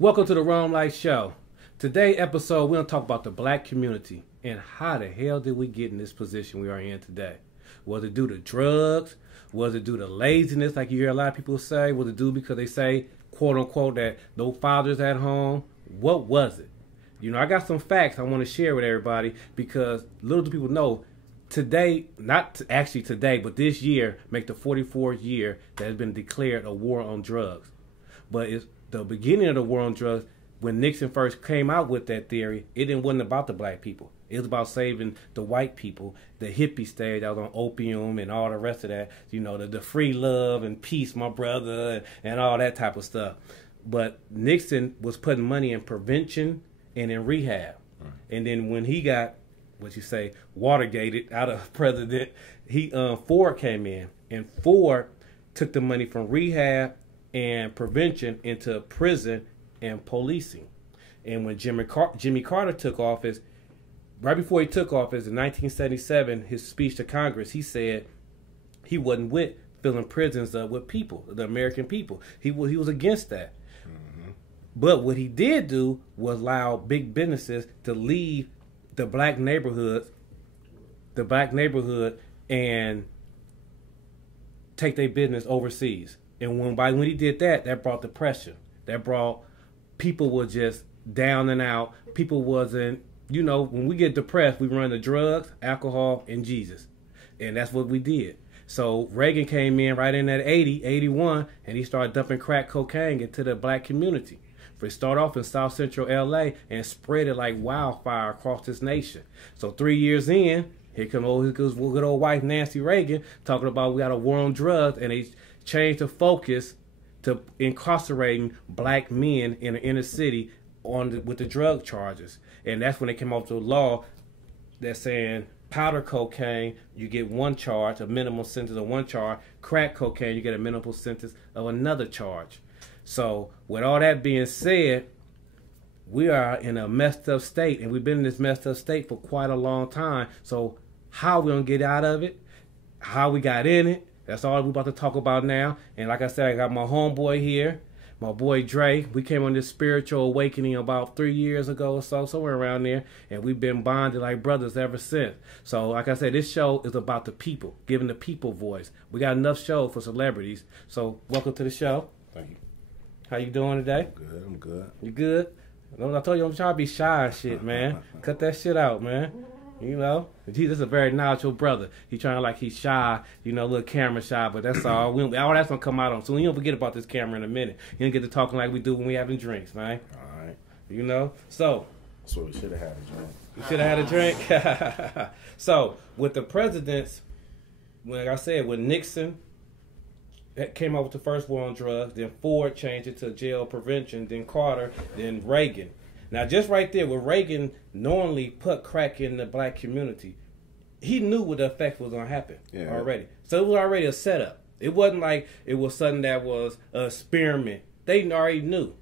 Welcome to the Romelite Show. Today episode, we're going to talk about the black community and how the hell did we get in this position we are in today. Was it due to drugs? Was it due to laziness, like you hear a lot of people say? Was it due because they say, quote unquote, that no fathers at home? What was it? You know, I got some facts I want to share with everybody because little do people know, today, not actually today, but this year, make the 44th year that has been declared a war on drugs. But it's the beginning of the war on drugs. When Nixon first came out with that theory, wasn't about the black people. It was about saving the white people, the hippie stage that was on opium and all the rest of that. You know, the free love and peace, my brother, and all that type of stuff. But Nixon was putting money in prevention and in rehab. Right. And then when he got, Watergated out of president, Ford came in. And Ford took the money from rehab and prevention into prison and policing. And when Jimmy Carter took office, right before he took office in 1977, his speech to Congress, he said he wasn't with filling prisons up with people, the American people. He was against that. Mm-hmm. But what he did do was allow big businesses to leave the black neighborhood and take their business overseas. And when he did that, that brought depression. That brought people were just down and out. People wasn't, when we get depressed, we run to drugs, alcohol, and Jesus. And that's what we did. So Reagan came in right in that 81, and he started dumping crack cocaine into the black community. It started off in South Central LA and spread it like wildfire across this nation. So 3 years in, here goes good old wife Nancy Reagan talking about we got a war on drugs, and they changed the focus to incarcerating black men in the inner city with the drug charges. And that's when they came up with a law that's saying powder cocaine, you get one charge, a minimum sentence of one charge. Crack cocaine, you get a minimum sentence of another charge. So with all that being said, we are in a messed up state, and we've been in this messed up state for quite a long time. So how we gonna get out of it? How we got in it? That's all we're about to talk about now. And like I said, I got my homeboy here, my boy Dre. We came on this spiritual awakening about 3 years ago or so, somewhere around there. And we've been bonded like brothers ever since. So like I said, this show is about the people, giving the people voice. We got enough show for celebrities. So welcome to the show. Thank you. How you doing today? I'm good. You good? I told you I'm trying to be shy and shit, man. Cut that shit out, man. This is a very knowledgeable brother. He's trying like he's shy, little camera shy, but that's all. All that's gonna come out on. So you don't forget about this camera in a minute. You don't get to talking like we do when we having drinks, man. All right. So we should have had a drink. We should have had a drink. So with the presidents, like I said, when Nixon came up with the first war on drugs, then Ford changed it to jail prevention, then Carter, then Reagan. Now, just right there, where Reagan knowingly put crack in the black community, he knew what the effect was going to happen already. So it was already a setup. It wasn't like it was something that was an experiment. They already knew.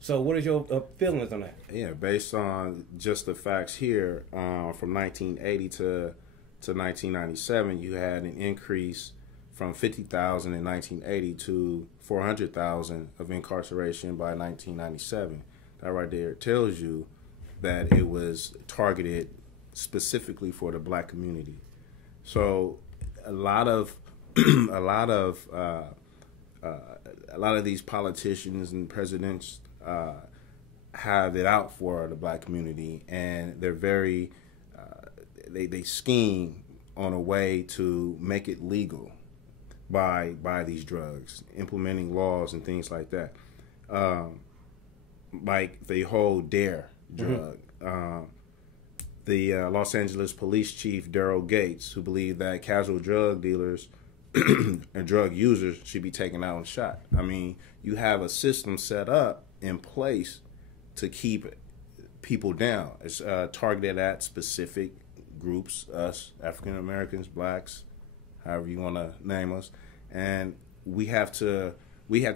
So what is your feelings on that? Yeah, based on just the facts here, from 1980 to 1997, you had an increase from 50,000 in 1980 to 400,000 of incarceration by 1997. That right there tells you that it was targeted specifically for the black community. So a lot of these politicians and presidents have it out for the black community, and they're very they scheme on a way to make it legal by these drugs, implementing laws and things like that. Like the whole DARE drug. Mm-hmm. The Los Angeles police chief, Daryl Gates, who believed that casual drug dealers and drug users should be taken out and shot. I mean, you have a system set up in place to keep people down. It's targeted at specific groups, us, African Americans, blacks, however you want to name us. And we have to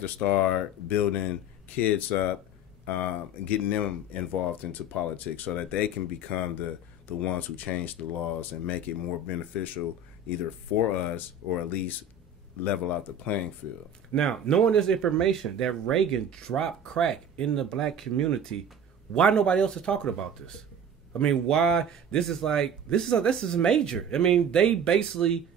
start building kids up, and getting them involved into politics so that they can become the ones who change the laws and make it more beneficial either for us or at least level out the playing field. Now, knowing this information that Reagan dropped crack in the black community, why nobody else is talking about this? I mean, why this is major. I mean, they basically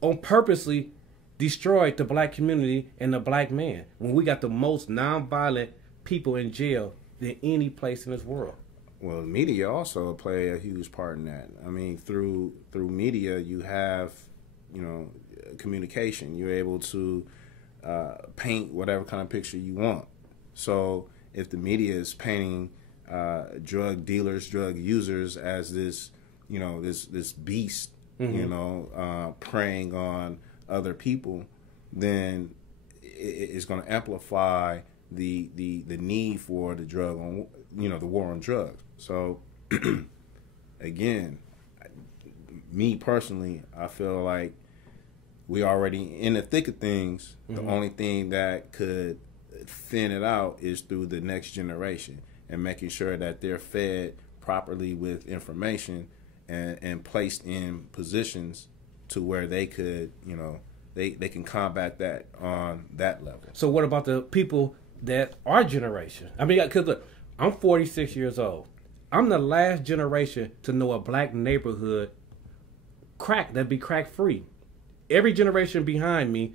on purposely destroyed the black community and the black man when we got the most nonviolent people in jail than any place in this world. Well, media also play a huge part in that. I mean, through media, you have, communication. You're able to paint whatever kind of picture you want. So if the media is painting drug dealers, drug users as this, this beast, preying on other people, then it's going to amplify the need for the drug on, the war on drugs. So again, me personally, I feel like we already in the thick of things. The only thing that could thin it out is through the next generation and making sure that they're fed properly with information and placed in positions to where they could, they can combat that on that level. So what about the people that are generation? I mean, because look, I'm 46 years old. I'm the last generation to know a black neighborhood that'd be crack free. Every generation behind me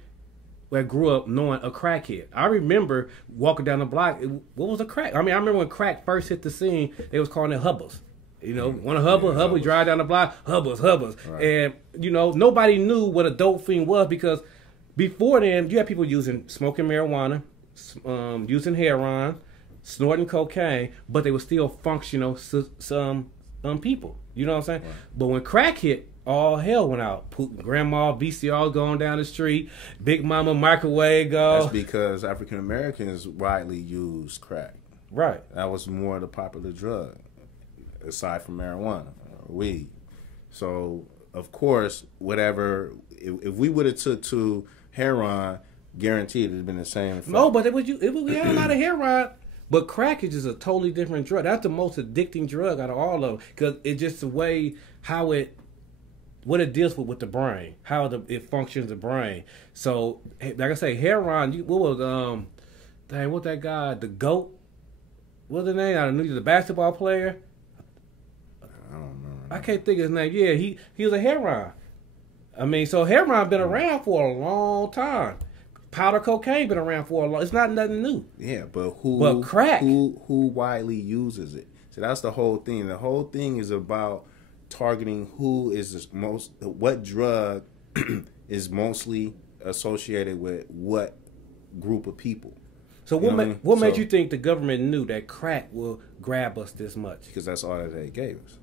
that grew up knowing a crackhead. I remember walking down the block. What was a crack? I mean, I remember when crack first hit the scene, they was calling it hubbas. Want a hubba, drive down the block, hubbas. Right. And, nobody knew what a dope fiend was because before then, you had people smoking marijuana, using heroin, snorting cocaine, but they were still functional some people. You know what I'm saying? Right. But when crack hit, all hell went out. Grandma VCR going down the street, Big Mama microwave go. That's because African Americans widely use crack. Right. That was more the popular drug, aside from marijuana or weed. So, of course, whatever, if we would have took to heroin, guaranteed it'd have been the same effect. No, but we had a lot of heroin. But crack is just a totally different drug. That's the most addicting drug out of all of them because it's just the way what it deals with the brain, how it functions the brain. So, like I say, heroin. What that guy, the GOAT? What's his name? I knew the basketball player. I don't remember. I can't think of his name. Yeah, he was a heroin. I mean, so heroin been around for a long time. Powder cocaine been around for a long. It's not nothing new. Yeah, but crack? Who widely uses it? So that's the whole thing. The whole thing is about targeting what drug is mostly associated with what group of people. So what made you think the government knew that crack will grab us this much? Because that's all that they gave us.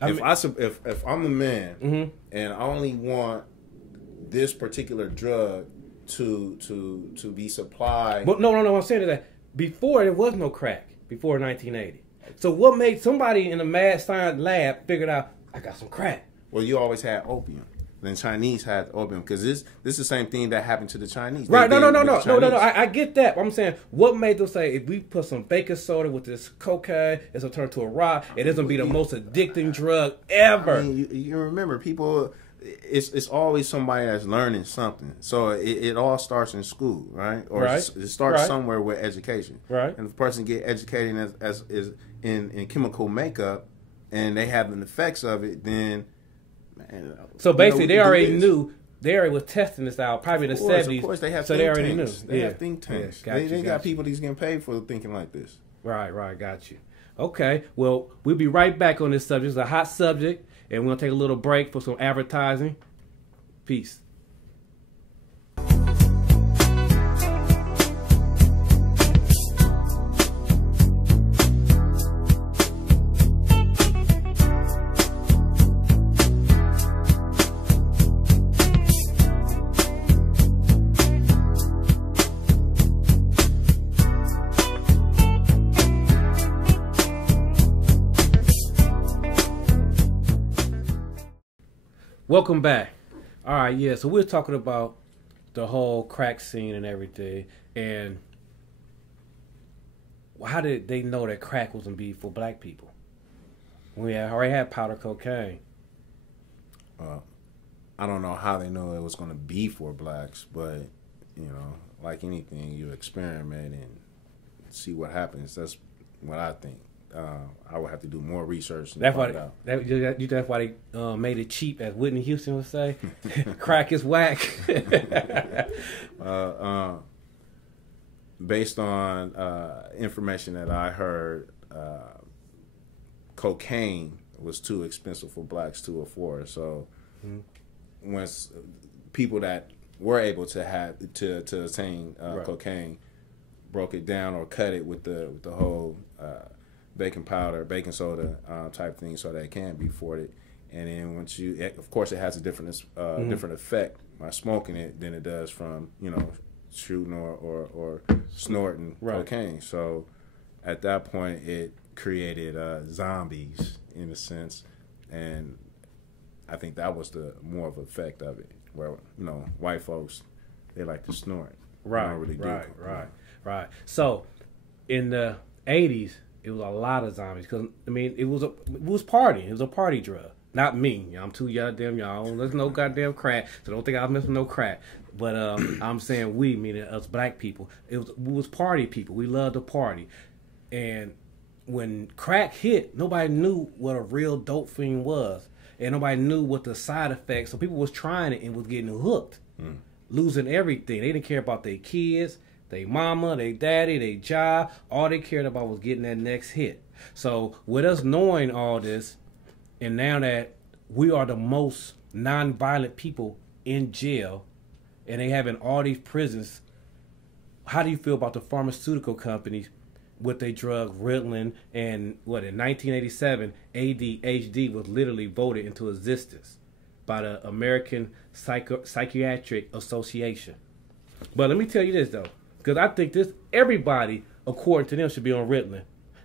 If I'm the man and I only want this particular drug to be supplied. But no. I'm saying that before there was no crack before 1980. So what made somebody in a mad science lab figured out I got some crack? Well, you always had opium. Then Chinese had opium because this is the same thing that happened to the Chinese. Right? No. I get that. I'm saying what made them say if we put some baking soda with this cocaine, it's gonna turn to a rock. It is gonna be the most addicting drug ever. I mean, you remember people. It's always somebody that's learning something. So it all starts in school, right? Or it starts somewhere with education. Right. And if a person get educated as in chemical makeup, and they have the effects of it, then man. So basically, they already knew. They already was testing this out, probably in the 70s. Of course, they have. So they already knew. They have think tanks. Yeah, they got people that's getting paid for thinking like this. Right. Got you. Okay. Well, we'll be right back on this subject. It's a hot subject. And we're going to take a little break for some advertising. Peace. Welcome back. All right, yeah, so we're talking about the whole crack scene and everything, and how did they know that crack wasn't be for black people? We already had powder cocaine. I don't know how they know it was going to be for blacks, but you know, like anything, you experiment and see what happens. That's what I think. I would have to do more research. And that's find why out. That's why they made it cheap, as Whitney Houston would say. Crack is whack. Based on information that I heard, cocaine was too expensive for blacks to afford. So once people that were able to have to attain Right. cocaine broke it down or cut it with the whole baking powder, baking soda type thing, so that it can be afforded. And then once of course, it has a different different effect by smoking it than it does from shooting or snorting Right. cocaine. So at that point, it created zombies in a sense, and I think that was the more of effect of it, where white folks, they like to snort. Right, They don't really do right. So in the 80s, it was a lot of zombies because it was partying. It was a party drug. Not me. I'm too goddamn young. There's no goddamn crack, so don't think I was messing with no crack. But I'm saying we, meaning us black people. We was party people. We loved to party, and when crack hit, nobody knew what a real dope fiend was, and nobody knew what the side effects. So people was trying it and was getting hooked, losing everything. They didn't care about their kids, their mama, their daddy, their job. All they cared about was getting that next hit. So with us knowing all this, and now that we are the most nonviolent people in jail, and they having all these prisons, how do you feel about the pharmaceutical companies with their drug Ritalin? And in 1987, ADHD was literally voted into existence by the American Psychiatric Association. But let me tell you this though, because I think everybody, according to them, should be on Ritalin,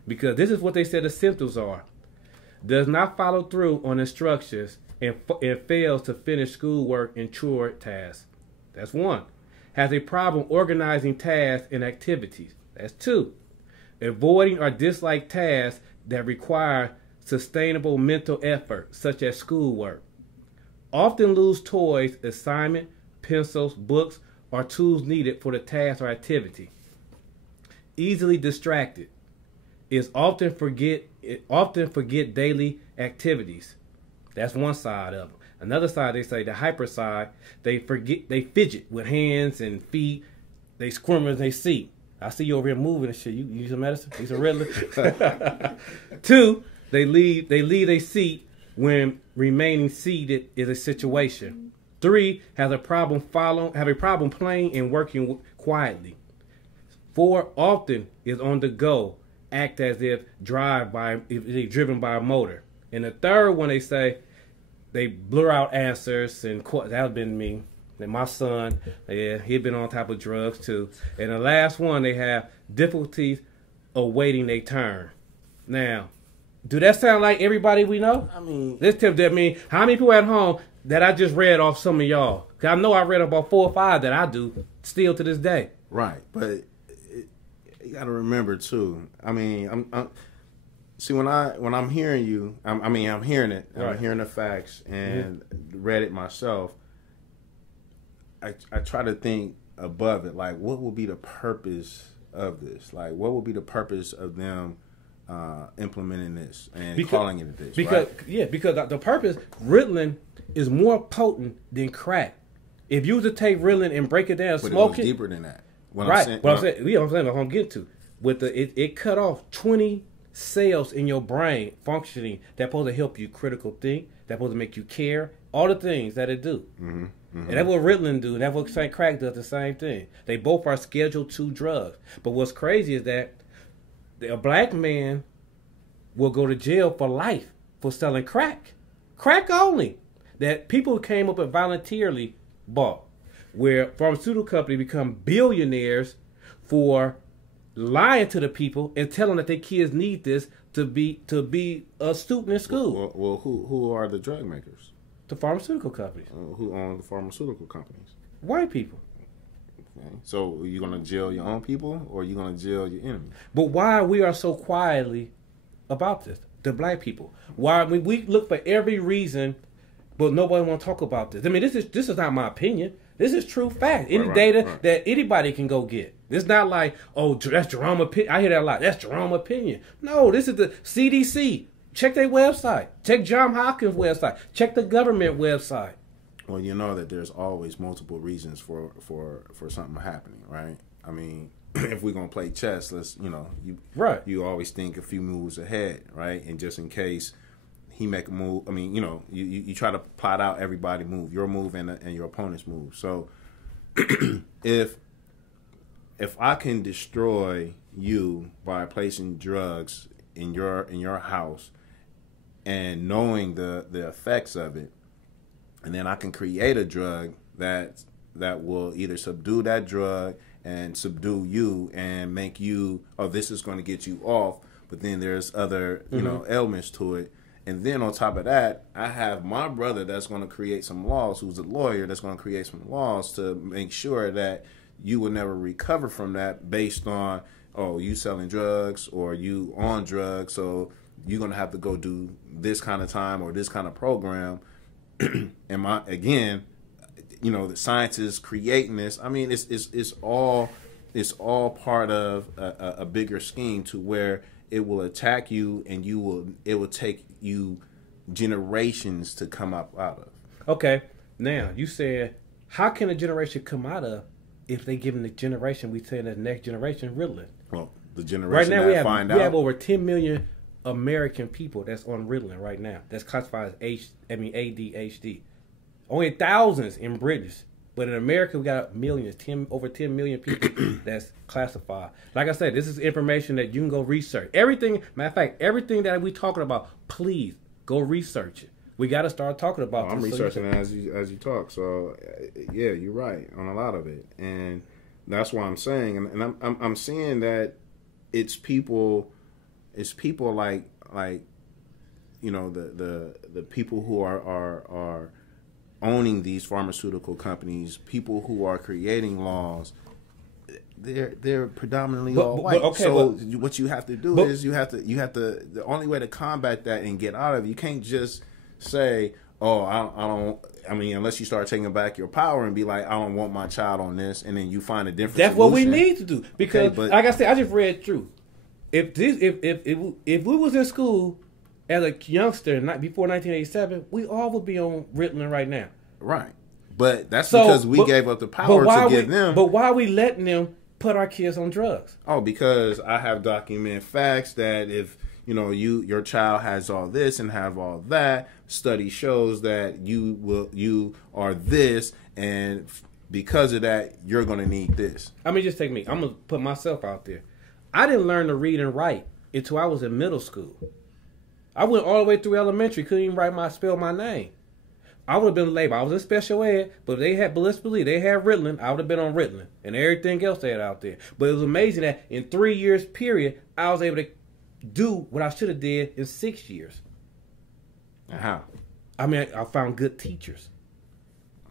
because this is what they said the symptoms are: does not follow through on instructions and fails to finish schoolwork and chore tasks. That's 1. Has a problem organizing tasks and activities. That's 2. Avoiding or dislike tasks that require sustainable mental effort, such as schoolwork. Often lose toys, assignment, pencils, books, or tools needed for the task or activity. Easily distracted. Often forget daily activities. That's one side of them. Another side, they say the hyper side, they fidget with hands and feet. They squirm as they see. I see you over here moving and shit. You use some medicine? Use a Ritalin? 2, they leave their seat when remaining seated is a situation. 3, have a problem playing and working quietly. 4, often is on the go, act as if driven by a motor. And the third one, they say they blur out answers, and that's been me. And my son, he'd been on top of drugs too. And the last one, they have difficulties awaiting their turn. Now, do that sound like everybody we know? I mean, This tip that mean how many people at home that I just read off some of y'all? Cause I know I read about 4 or 5 that I do still to this day. right, but you got to remember too. I mean, see, when I'm hearing you, I'm hearing it. Right. I'm hearing the facts and read it myself. I try to think above it. Like, what will be the purpose of this? Like, what will be the purpose of them implementing this and calling it this? Because the purpose, Ritalin is more potent than crack. If you was to take Ritalin and break it down, But smoke it goes it, deeper than that. what I'm saying, what I'm getting to, with it cut off 20 cells in your brain functioning that's supposed to help you critical think, that's supposed to make you care, all the things that it do. Mm-hmm. Mm-hmm. And that's what Ritalin do, and that's what crack does, the same thing. They both are Schedule II drugs. But what's crazy is that a black man will go to jail for life for selling crack. Crack only. That people came up and voluntarily bought. Where pharmaceutical companies become billionaires for lying to the people and telling that their kids need this to be a student in school. Well, who are the drug makers? The pharmaceutical companies. Who own the pharmaceutical companies? White people. Okay. So are you going to jail your own people, or are you going to jail your enemy? But why we are so quietly about this, the black people? Why we look for every reason but nobody want to talk about this. I mean, this is not my opinion. This is true fact. Any data that anybody can go get. It's not like, oh, that's Jerome opinion. I hear that a lot. That's Jerome opinion. No, this is the CDC. Check their website. Check John Hopkins' website. Check the government website. Well, you know that there's always multiple reasons for something happening, right? I mean, if we're gonna play chess, you always think a few moves ahead, right? And just in case he make a move, I mean, you try to plot out everybody move, your move and your opponent's move. So if I can destroy you by placing drugs in your house and knowing the effects of it, and then I can create a drug that will either subdue that drug and subdue you and make you, oh, this is going to get you off, but then there's other ailments to it. And then on top of that, I have my brother that's going to create some laws, who's a lawyer, that's going to create some laws to make sure that you will never recover from that based on, oh, you selling drugs or you on drugs, so you're going to have to go do this kind of time or this kind of program. And the science is creating this. I mean, it's all part of a bigger scheme to where it will attack you, and it will take you generations to come up out of. Okay, now you said, how can a generation come out of if they giving the generation we say the next generation Ritalin? Well, the generation right now we have over 10 million American people that's on Ritalin right now. That's classified as ADHD. Only thousands in British, but in America we got millions, over 10 million people that's classified. Like I said, this is information that you can go research. Everything, matter of fact, everything that we talking about, please go research it. We got to start talking about. I'm researching as you talk. So yeah, you're right on a lot of it, and that's why I'm saying, and I'm seeing that it's people like the people who are owning these pharmaceutical companies, people who are creating laws, they're predominantly all white. What you have to do is you have to the only way to combat that and get out of it, you can't just say, oh, I mean, unless you start taking back your power and be like, I don't want my child on this, and then you find a different That's solution. What we need to do. Because like I said, I just read through. If we was in school as a youngster before 1987, we all would be on Ritalin right now. Right. But that's because we gave up the power to give them. But why are we letting them put our kids on drugs? Oh, because I have documented facts that if your child has all this and have all that, study shows that you are this, and because of that, you're going to need this. I mean, just take me. I'm going to put myself out there. I didn't learn to read and write until I was in middle school. I went all the way through elementary, couldn't even spell my name. I would have been labeled. I was in special ed, but let's believe they had Ritalin. I would have been on Ritalin and everything else they had out there. But it was amazing that in 3 years period, I was able to do what I should have did in 6 years. How? I mean, I found good teachers.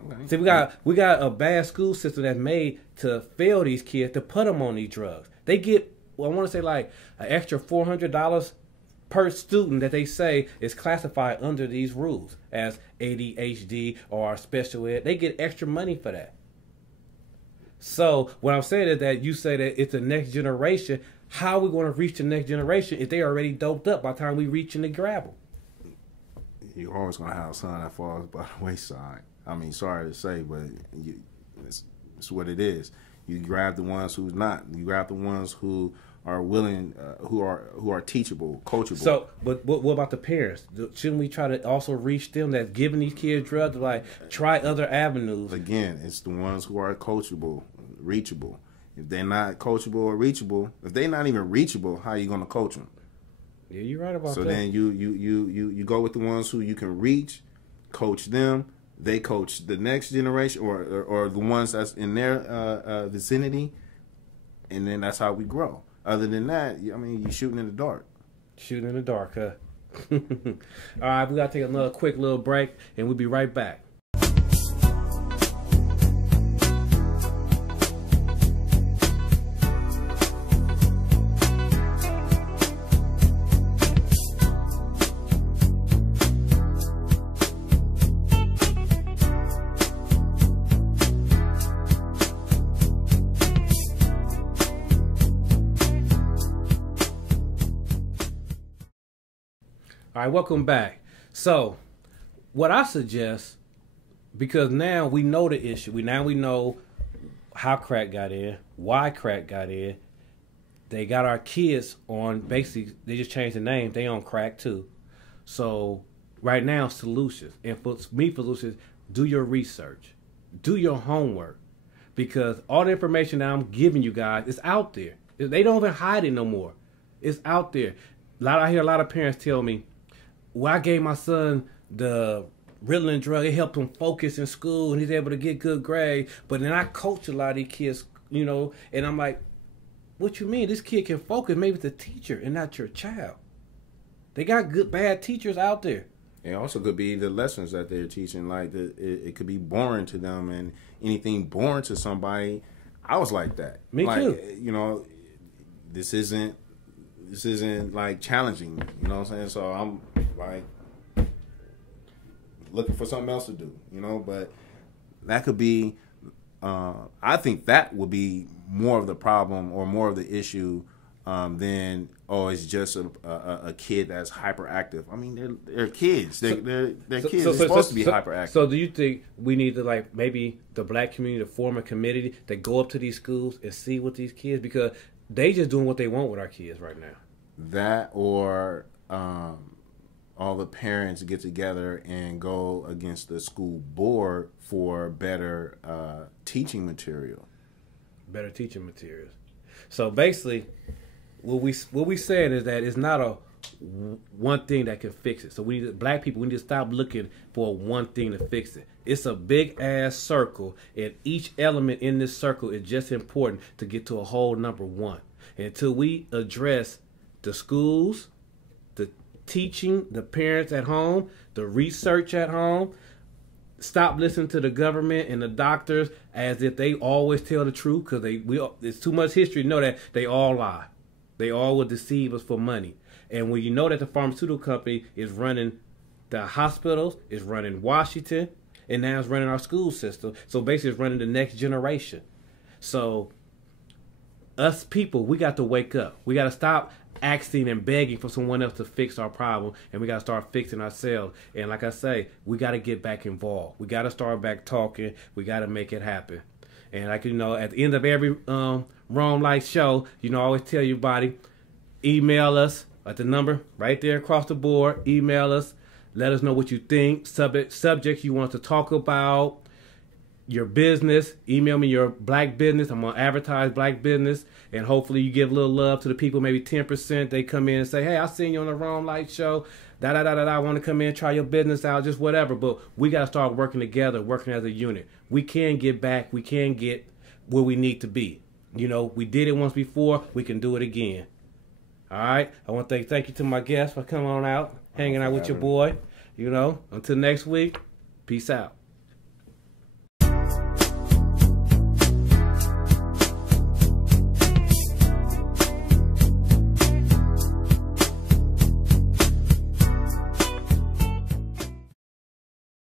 Okay. See, we got a bad school system that's made to fail these kids, to put them on these drugs. They get, I want to say like an extra $400 per student that they say is classified under these rules as ADHD or special ed. They get extra money for that. So what I'm saying is that you say that it's the next generation. How are we going to reach the next generation if they already doped up by the time we reach in the gravel? You're always going to have some that falls by the wayside. I mean, sorry to say, but it's what it is. You grab the ones who's not. You grab the ones who are willing, who are teachable, coachable. So, but what about the parents? Shouldn't we try to also reach them that's giving these kids drugs, like try other avenues? Again, it's the ones who are coachable, reachable. If they're not coachable or reachable, if they're not even reachable, how are you going to coach them? Yeah, you're right about that. So then you go with the ones who you can reach, coach them. They coach the next generation or the ones that's in their vicinity, and then that's how we grow. Other than that, I mean, you're shooting in the dark. Shooting in the dark, huh? All right, we got to take another quick little break, and we'll be right back. right, welcome back. So, what I suggest, because now we know the issue. We know how crack got in, why crack got in. They got our kids on, basically, they just changed the name. They on crack too. So right now, solutions. And for me, solutions, do your research. Do your homework. Because all the information that I'm giving you guys is out there. They don't even hide it no more. It's out there. I hear a lot of parents tell me, well, I gave my son the Ritalin drug. It helped him focus in school and he's able to get good grades. But then I coach a lot of these kids, and I'm like, what you mean? This kid can focus. Maybe it's the teacher and not your child. They got good, bad teachers out there. It also could be the lessons that they're teaching. Like it could be boring to them, and anything boring to somebody. I was like that. Me too. This isn't like challenging. You know what I'm saying? So I'm like looking for something else to do. But that could be. I think that would be more of the problem or more of the issue than it's just a kid that's hyperactive. I mean, they're kids. They're kids. They're supposed to be hyperactive. So do you think we need to maybe the black community to form a committee that go up to these schools and see what these kids, because they just doing what they want with our kids right now. That or all the parents get together and go against the school board for better teaching material. Better teaching materials. So basically, what we saying is that it's not a one thing that can fix it. So black people, we need to stop looking for one thing to fix it. It's a big ass circle, and each element in this circle is just important to get to a whole number one. And until we address the schools, the teaching, the parents at home, the research at home, stop listening to the government and the doctors as if they always tell the truth, because it's too much history to know that they all lie. They all will deceive us for money. And when you know that the pharmaceutical company is running the hospitals, is running Washington, and now it's running our school system, so basically it's running the next generation. So us people, we got to wake up. We got to stop asking and begging for someone else to fix our problem, and we got to start fixing ourselves. And like I say, we got to get back involved. We got to start back talking. We got to make it happen. And at the end of every Romelite show, I always tell you, buddy, email us at the number right there across the board. Email us. Let us know what you think. Subjects you want to talk about. Your business. Email me your black business. I'm going to advertise black business. And hopefully you give a little love to the people, maybe 10%. They come in and say, hey, I seen you on the Romelite show. I want to come in and try your business out, just whatever. But we got to start working together, working as a unit. We can get back. We can get where we need to be. We did it once before. We can do it again. All right. I want to thank you to my guests for coming on out, hanging out with your boy. Until next week, peace out.